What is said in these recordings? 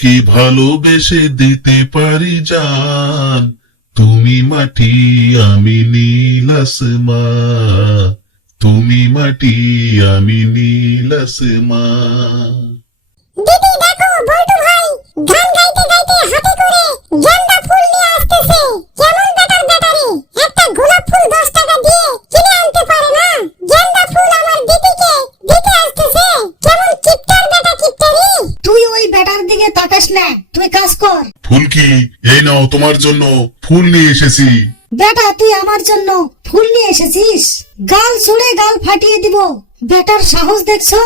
তোমাকে ভালোবেসে দিতে পারি জান, তুমি মাটি আমি নীল আসমান, তুমি মাটি আমি নীল আসমান। দিদি দেখো বল্টু ভাই গান গাইতে গাইতে হাতে করে গেন্দা ফুল নিয়ে আসতেছে। কেমন বেটার ব্যাটারি, একটা গোলাপ ফুল 10 টাকা দিয়ে কিনে আনতে পারে না, গেন্দা ফুল আমার দিদিকে দিতে আসতেছে। কেমন কিপটার বেটা কিপটারি। তুই ওই বেটার দিকে তাকাস না, তুই কাজ কর। ফুল কি? এই নাও তোমার জন্য ফুল নিয়ে এসেছি। বেটা তুই আমার জন্য ফুল নিয়ে এসেছিস? গাল ছুঁড়ে গাল ফাটিয়ে দিব। বেটার সাহস দেখছো,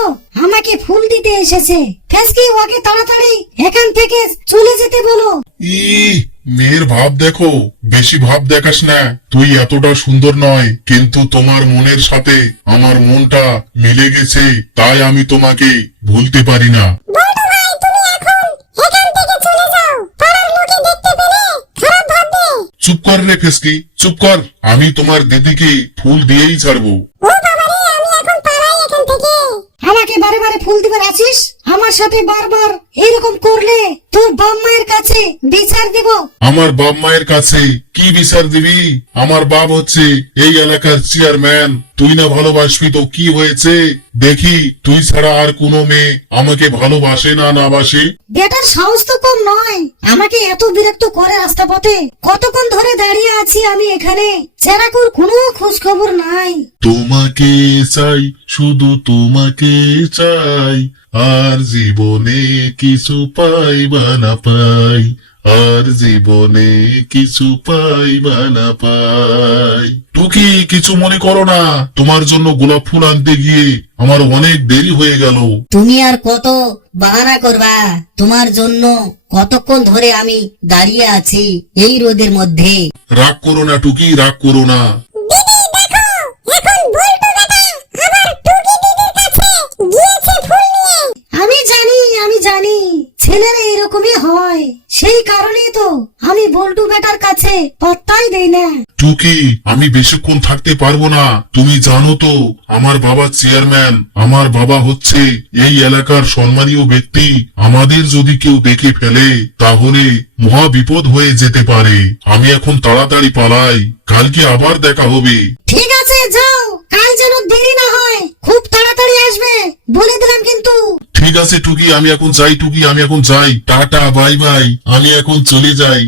আমাকে ফুল দিতে এসেছে। ফেসকি ওকে তাড়াতাড়ি এখান থেকে চলে যেতে বলো। মেয়ের ভাব দেখো, বেশি ভাব দেখাস না। তুই এতটা সুন্দর নয়, কিন্তু তোমার মনের সাথে আমার মনটা মিলে গেছে, তাই আমি তোমাকে ভুলতে পারি না। বল্টু ভাই তুমি এখন এখান থেকে চলে যাও, পাড়ার লোকে দেখতে পেলে খারাপ ভাববে। চুপ কর রে ফেসকি, চুপ কর। আমি তোমার দিদিকে ফুল দিয়েই ছাড়বো। ও বাবা রে, আমি এখন পালাই এখান থেকে। আমাকে বারে বারে ফুল দিবার আছিস? আমার সাথে বারবার এরকম করলে তোর বাপ মায়ের কাছে বিচার দিব। আমার বাপ মায়ের কাছে কি বিচার দিবি? আমার বাপ হচ্ছে এই এলাকার চেয়ারম্যান। তুই না ভালোবাসবি তো কি হয়েছে? দেখি তুই ছাড়া আর কোনো মেয়ে আমাকে ভালোবাসে না না বাসে। বেটার সাহস তো কম নয়, আমাকে এত বিরক্ত করে রাস্তা পথে। কতক্ষণ ধরে দাঁড়িয়ে আছি আমি এখানে, চেরাকুর কোনো খোঁজ খবর নাই। তোমাকে চাই, শুধু তোমাকে চাই, আর জীবনে কিছু পাই বা না পাই, আর জীবনে কিছু পাই বা না পাই। টুকি কিছু মনে করো না, তোমার জন্য গোলাপ ফুল আনতে গিয়ে আমার অনেক দেরি হয়ে গেল। তুমি আর কত বাহানা করবা? তোমার জন্য কতক্ষণ ধরে আমি দাঁড়িয়ে আছি এই রোদের মধ্যে। রাগ করো না টুকি, রাগ করো না। দিদি দেখো, এখন বল্টু বেটা আবার টুকি দিদির কাছে গিয়েছে ফুল নিয়ে। আমি জানি ছেলেরা এরকমই হয়, সেই কারণেই তো আমি বল্টু বেটার কাছে পাত্তাই দেই না। টুকি আমি বেশিক্ষণ থাকতে পারবো না। তুমি জানো তো আমার বাবা চেয়ারম্যান, আমার বাবা হচ্ছে এই এলাকার সম্মানীয় ব্যক্তি। আমাদের যদি কেউ দেখে ফেলে তাহলে মহা বিপদ হয়ে যেতে পারে। আমি এখন তাড়াতাড়ি পালাই, কালকে আবার দেখা হবে। ঠিক আছে যাও, কাল যেন দেরি না হয়, খুব তাড়াতাড়ি আসবে বলে দিলাম কিন্তু। ঠিক আছে টুকি, আমি এখন যাই। টুকি আমি এখন যাই, টাটা বাই বাই, আমি এখন চলে যাই।